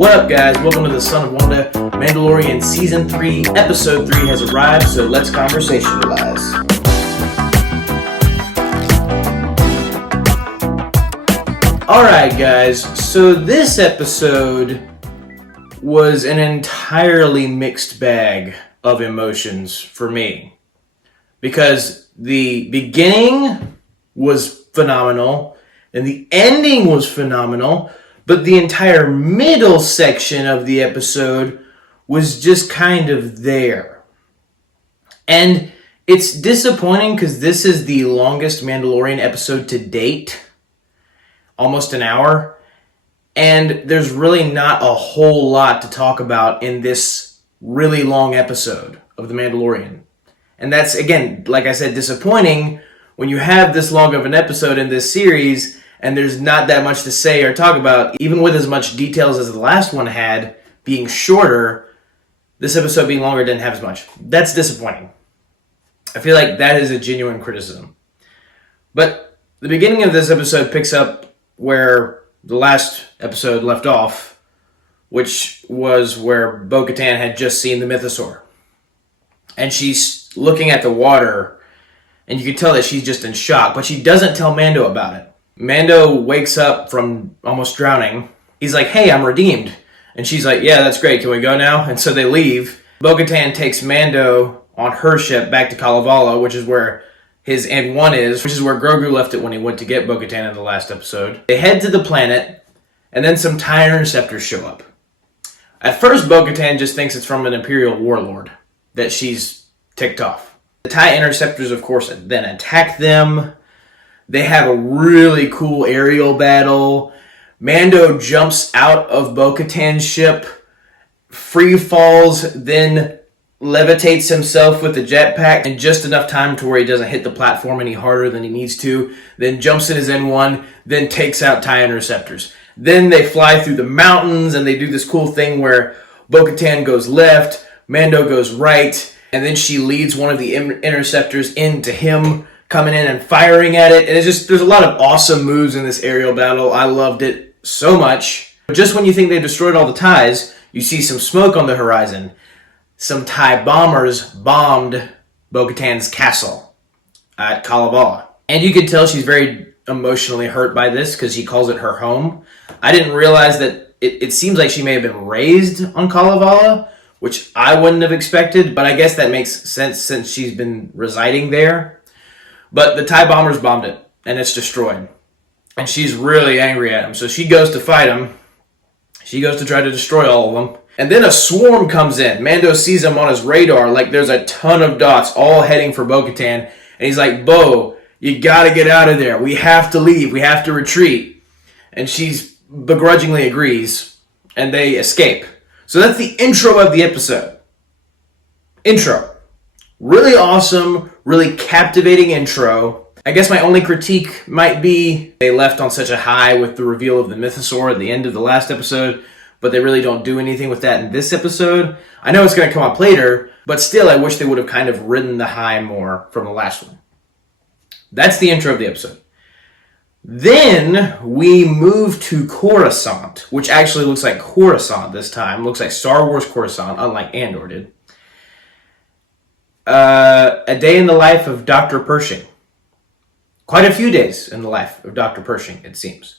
What up, guys? Welcome to the Son of Wanda. Mandalorian Season 3, Episode 3 has arrived, so let's conversationalize. Alright, guys, so this episode was an entirely mixed bag of emotions for me. Because the beginning was phenomenal, and the ending was phenomenal, but the entire middle section of the episode was just kind of there. And it's disappointing because this is the longest Mandalorian episode to date. Almost an hour. And there's really not a whole lot to talk about in this really long episode of The Mandalorian. And that's, again, like I said, disappointing when you have this long of an episode in this series and there's not that much to say or talk about. Even with as much details as the last one had, being shorter, this episode being longer didn't have as much. That's disappointing. I feel like that is a genuine criticism. But the beginning of this episode picks up where the last episode left off, which was where Bo-Katan had just seen the mythosaur. And she's looking at the water, and you can tell that she's just in shock, but she doesn't tell Mando about it. Mando wakes up from almost drowning. He's like, hey, I'm redeemed. And she's like, yeah, that's great. Can we go now? And so they leave. Bo-Katan takes Mando on her ship back to Kalevala, which is where his End 1 is, which is where Grogu left it when he went to get Bo-Katan in the last episode. They head to the planet, and then some TIE interceptors show up. At first, Bo-Katan just thinks it's from an Imperial warlord that she's ticked off. The TIE interceptors, of course, then attack them. They have a really cool aerial battle. Mando jumps out of Bo-Katan's ship, free falls, then levitates himself with the jetpack in just enough time to where he doesn't hit the platform any harder than he needs to, then jumps in his N1, then takes out TIE interceptors. Then they fly through the mountains and they do this cool thing where Bo-Katan goes left, Mando goes right, and then she leads one of the interceptors into him, coming in and firing at it. And it's just, there's a lot of awesome moves in this aerial battle. I loved it so much. But just when you think they destroyed all the TIEs, you see some smoke on the horizon. Some TIE bombers bombed Bo-Katan's castle at Kalevala. And you can tell she's very emotionally hurt by this because she calls it her home. I didn't realize that it seems like she may have been raised on Kalevala, which I wouldn't have expected, but I guess that makes sense since she's been residing there. But the TIE bombers bombed it, and it's destroyed. And she's really angry at him, so she goes to fight him. She goes to try to destroy all of them. And then a swarm comes in. Mando sees him on his radar, like there's a ton of dots all heading for Bo-Katan. And he's like, Bo, you gotta get out of there. We have to leave. We have to retreat. And she's begrudgingly agrees, and they escape. So that's the intro of the episode. Intro. Really awesome, really captivating intro. I guess my only critique might be they left on such a high with the reveal of the mythosaur at the end of the last episode, but they really don't do anything with that in this episode. I know it's going to come up later, but still I wish they would have kind of ridden the high more from the last one. That's the intro of the episode. Then we move to Coruscant, which actually looks like Coruscant this time. Looks like Star Wars Coruscant, unlike Andor did. A day in the life of Dr. Pershing. Quite a few days in the life of Dr. Pershing, it seems.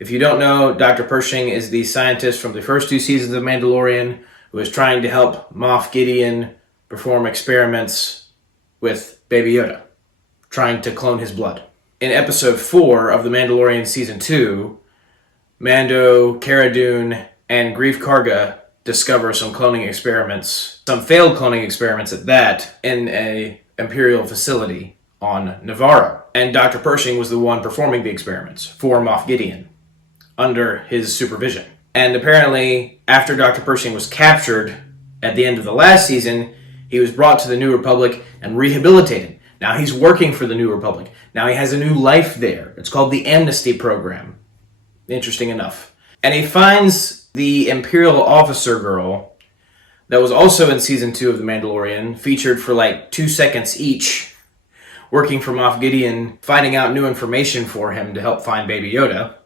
If you don't know, Dr. Pershing is the scientist from the first two seasons of Mandalorian who is trying to help Moff Gideon perform experiments with Baby Yoda, trying to clone his blood. In episode 4 of The Mandalorian Season 2, Mando, Cara Dune, and Greef Karga discover some cloning experiments, some failed cloning experiments at that, in a Imperial facility on Navarro. And Dr. Pershing was the one performing the experiments for Moff Gideon under his supervision. And apparently, after Dr. Pershing was captured at the end of the last season, he was brought to the New Republic and rehabilitated. Now he's working for the New Republic. Now he has a new life there. It's called the Amnesty Program. Interesting enough. And he finds the Imperial officer girl that was also in Season 2 of The Mandalorian, featured for like 2 seconds each, working for Moff Gideon, finding out new information for him to help find Baby Yoda.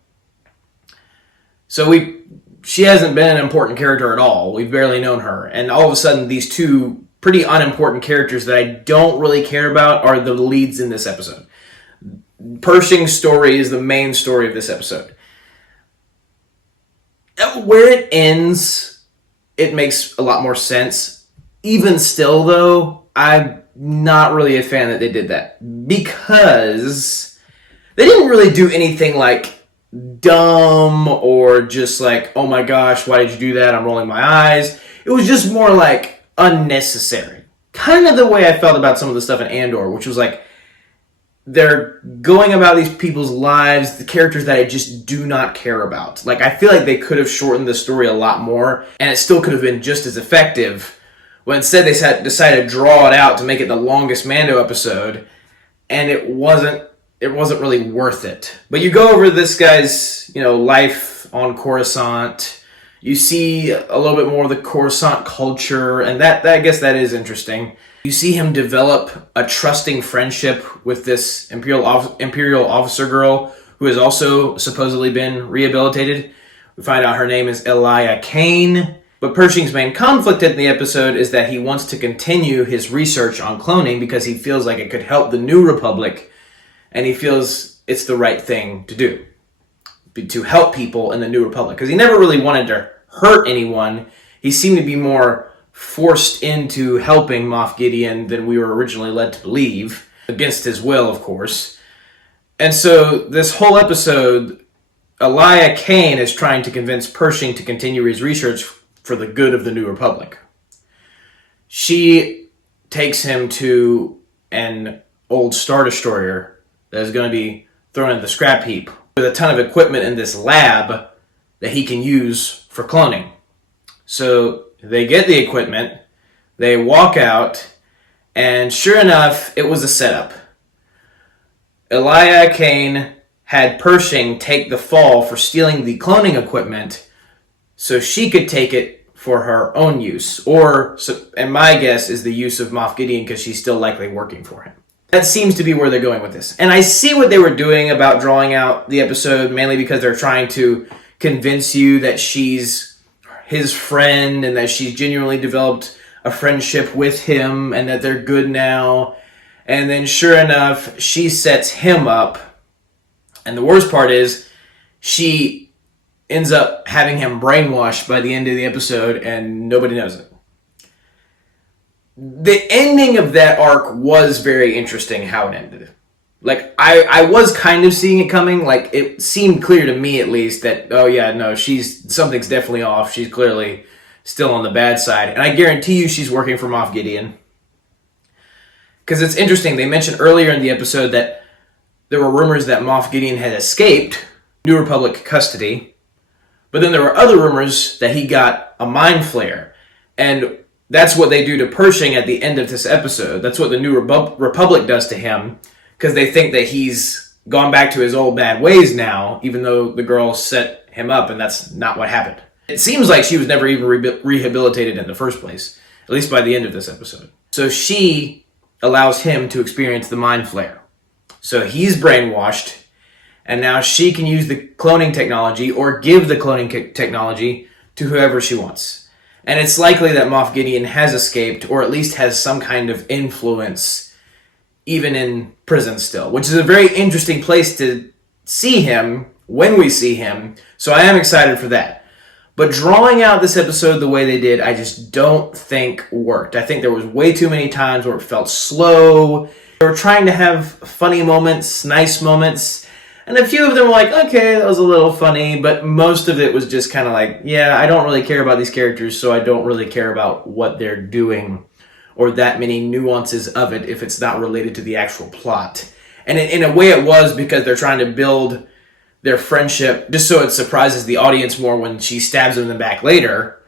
So we she hasn't been an important character at all. We've barely known her. And all of a sudden, these two pretty unimportant characters that I don't really care about are the leads in this episode. Pershing's story is the main story of this episode. Where it ends, it makes a lot more sense. Even still, though, I'm not really a fan that they did that. Because they didn't really do anything like dumb or just like, oh my gosh, why did you do that? I'm rolling my eyes. It was just more like unnecessary. Kind of the way I felt about some of the stuff in Andor, which was like, they're going about these people's lives, the characters that I just do not care about. Like, I feel like they could have shortened the story a lot more, and it still could have been just as effective. But instead, they decided to draw it out to make it the longest Mando episode, and it wasn't really worth it. But you go over this guy's, life on Coruscant. You see a little bit more of the Coruscant culture, and that I guess that is interesting. You see him develop a trusting friendship with this Imperial officer girl who has also supposedly been rehabilitated. We find out her name is Elia Kane. But Pershing's main conflict in the episode is that he wants to continue his research on cloning because he feels like it could help the New Republic, and he feels it's the right thing to do, to help people in the New Republic. Because he never really wanted to hurt anyone. He seemed to be more forced into helping Moff Gideon than we were originally led to believe, against his will, of course. And so this whole episode, Elia Kane is trying to convince Pershing to continue his research for the good of the New Republic. She takes him to an old Star Destroyer that is going to be thrown in the scrap heap with a ton of equipment in this lab that he can use for cloning. So they get the equipment, they walk out, and sure enough, it was a setup. Elia Kane had Pershing take the fall for stealing the cloning equipment so she could take it for her own use. And my guess is the use of Moff Gideon because she's still likely working for him. That seems to be where they're going with this. And I see what they were doing about drawing out the episode, mainly because they're trying to convince you that she's his friend and that she's genuinely developed a friendship with him and that they're good now. And then sure enough, she sets him up. And the worst part is she ends up having him brainwashed by the end of the episode and nobody knows it. The ending of that arc was very interesting how it ended. Like, I was kind of seeing it coming. Like, it seemed clear to me, at least, that, oh yeah, no, something's definitely off. She's clearly still on the bad side. And I guarantee you she's working for Moff Gideon. Because it's interesting, they mentioned earlier in the episode that there were rumors that Moff Gideon had escaped New Republic custody. But then there were other rumors that he got a mind flare. And that's what they do to Pershing at the end of this episode. That's what the New Republic does to him. Because they think that he's gone back to his old bad ways now, even though the girl set him up, and that's not what happened. It seems like she was never even rehabilitated in the first place, at least by the end of this episode. So she allows him to experience the mind flare. So he's brainwashed, and now she can use the cloning technology or give the cloning technology to whoever she wants. And it's likely that Moff Gideon has escaped, or at least has some kind of influence even in prison still, which is a very interesting place to see him when we see him, so I am excited for that. But drawing out this episode the way they did, I just don't think worked. I think there was way too many times where it felt slow. They were trying to have funny moments, nice moments, and a few of them were like, okay, that was a little funny, but most of it was just kind of like, yeah, I don't really care about these characters, so I don't really care about what they're doing or that many nuances of it if it's not related to the actual plot. And in a way it was, because they're trying to build their friendship just so it surprises the audience more when she stabs him in the back later.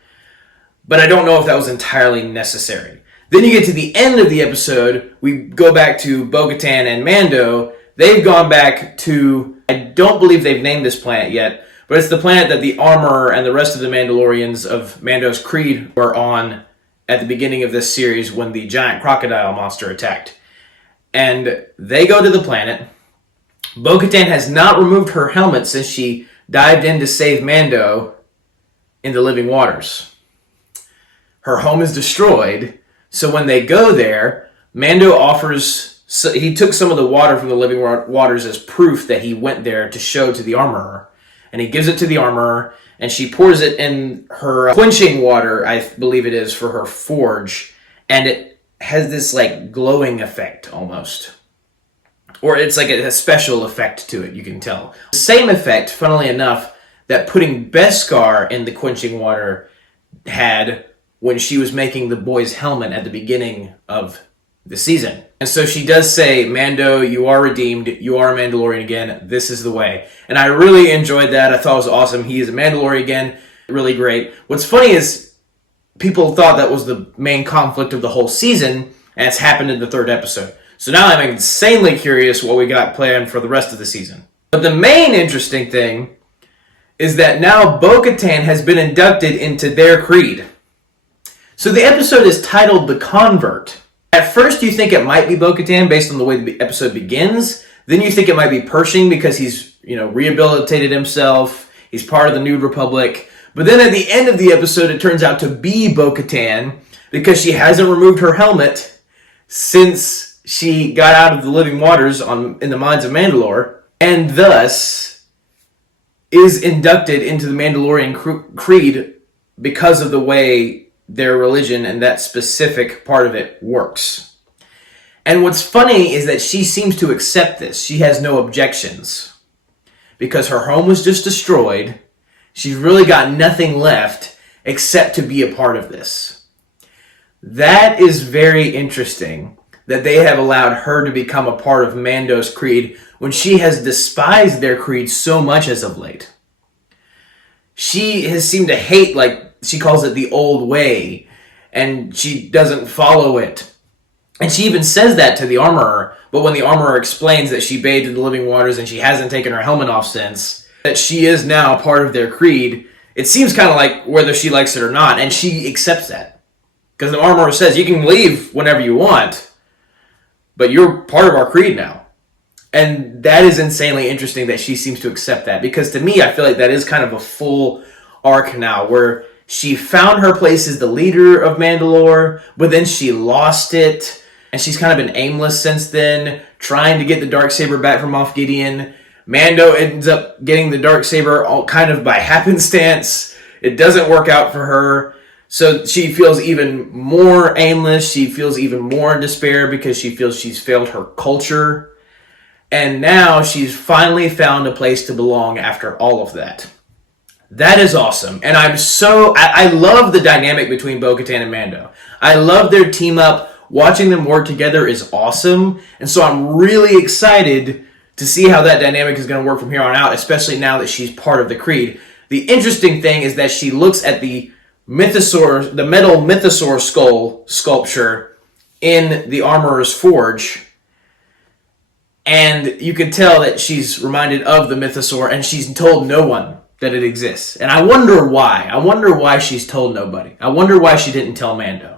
But I don't know if that was entirely necessary. Then you get to the end of the episode, we go back to Bo-Katan and Mando. They've gone back to, I don't believe they've named this planet yet, but it's the planet that the Armorer and the rest of the Mandalorians of Mando's Creed were on at the beginning of this series when the giant crocodile monster attacked. And they go to the planet. Bo-Katan has not removed her helmet since she dived in to save Mando. in the living waters. Her home is destroyed, so when they go there, Mando offers... So he took some of the water from the living waters as proof that he went there to show to the armorer. And he gives it to the armorer, and she pours it in her quenching water, I believe it is, for her forge. And it has this, like, glowing effect, almost. Or it's like a special effect to it, you can tell. Same effect, funnily enough, that putting Beskar in the quenching water had when she was making the boy's helmet at the beginning of the season. And so she does say, Mando, you are redeemed. You are a Mandalorian again. This is the way. And I really enjoyed that. I thought it was awesome. He is a Mandalorian again. Really great. What's funny is people thought that was the main conflict of the whole season, and it's happened in the 3rd episode. So now I'm insanely curious what we got planned for the rest of the season. But the main interesting thing is that now Bo-Katan has been inducted into their creed. So the episode is titled The Convert. At first you think it might be Bo-Katan based on the way the episode begins. Then you think it might be Pershing because he's, rehabilitated himself. He's part of the New Republic. But then at the end of the episode it turns out to be Bo-Katan because she hasn't removed her helmet since she got out of the living waters in the mines of Mandalore, and thus is inducted into the Mandalorian creed because of the way their religion and that specific part of it works. And what's funny is that she seems to accept this. She has no objections. Because her home was just destroyed, she's really got nothing left except to be a part of this. That is very interesting, that they have allowed her to become a part of Mando's creed when she has despised their creed so much as of late. She has seemed to hate, she calls it the old way, and she doesn't follow it. And she even says that to the armorer, but when the armorer explains that she bathed in the living waters and she hasn't taken her helmet off since, that she is now part of their creed, it seems kind of like whether she likes it or not, and she accepts that. Because the armorer says, you can leave whenever you want, but you're part of our creed now. And that is insanely interesting that she seems to accept that. Because to me, I feel like that is kind of a full arc now, where she found her place as the leader of Mandalore, but then she lost it. And she's kind of been aimless since then, trying to get the Darksaber back from Moff Gideon. Mando ends up getting the Darksaber all kind of by happenstance. It doesn't work out for her. So she feels even more aimless. She feels even more in despair because she feels she's failed her culture. And now she's finally found a place to belong after all of that. That is awesome. And I love the dynamic between Bo-Katan and Mando. I love their team up. Watching them work together is awesome. And so I'm really excited to see how that dynamic is going to work from here on out, especially now that she's part of the creed. The interesting thing is that she looks at the metal mythosaur skull sculpture in the armorer's forge, and you can tell that she's reminded of the mythosaur, and she's told no one that it exists. And I wonder why. I wonder why she's told nobody. I wonder why she didn't tell Mando.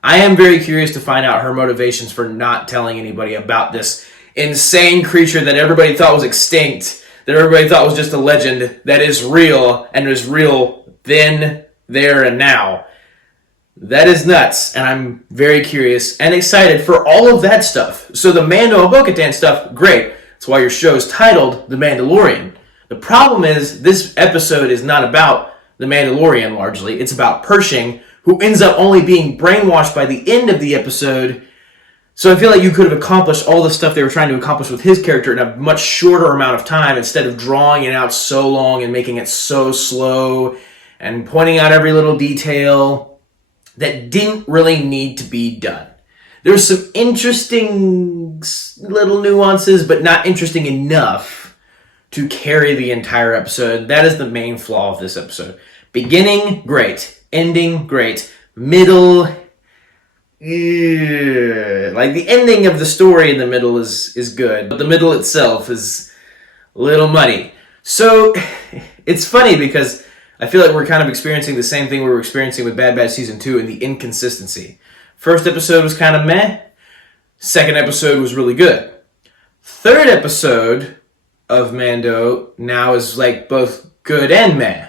I am very curious to find out her motivations for not telling anybody about this insane creature that everybody thought was extinct, that everybody thought was just a legend, that is real, and is real then, there, and now. That is nuts, and I'm very curious and excited for all of that stuff. So the Mando and Bo-Katan stuff, great. That's why your show is titled The Mandalorian. The problem is, this episode is not about the Mandalorian largely. It's about Pershing, who ends up only being brainwashed by the end of the episode. So I feel like you could have accomplished all the stuff they were trying to accomplish with his character in a much shorter amount of time instead of drawing it out so long and making it so slow and pointing out every little detail that didn't really need to be done. There's some interesting little nuances, but not interesting enough to carry the entire episode. That is the main flaw of this episode. Beginning, great. Ending, great. Middle, like the ending of the story in the middle is good, but the middle itself is a little muddy. So it's funny because I feel like we're kind of experiencing the same thing we were experiencing with Bad Batch Season 2 in the inconsistency. First episode was kind of meh. Second episode was really good. Third episode of Mando now is like both good and meh.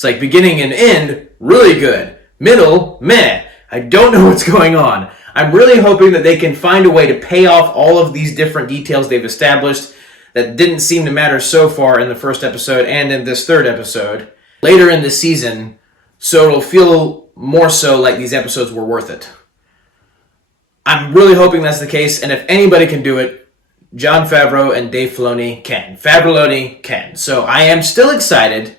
It's like beginning and end, really good. Middle, meh. I don't know what's going on. I'm really hoping that they can find a way to pay off all of these different details they've established that didn't seem to matter so far in the first episode and in this third episode later in the season, so it'll feel more so like these episodes were worth it. I'm really hoping that's the case, and if anybody can do it, Jon Favreau and Dave Filoni can. Favreau can. So I am still excited.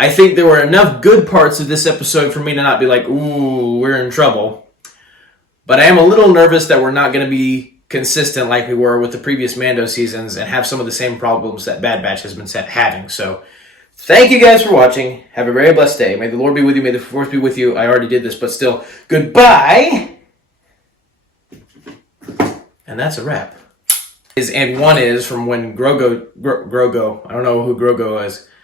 I think there were enough good parts of this episode for me to not be like, ooh, we're in trouble. But I am a little nervous that we're not going to be consistent like we were with the previous Mando seasons and have some of the same problems that Bad Batch has been having. So thank you guys for watching. Have a very blessed day. May the Lord be with you. May the Force be with you. I already did this, but still, goodbye. And that's a wrap. And one is from when Grogu, I don't know who Grogu is.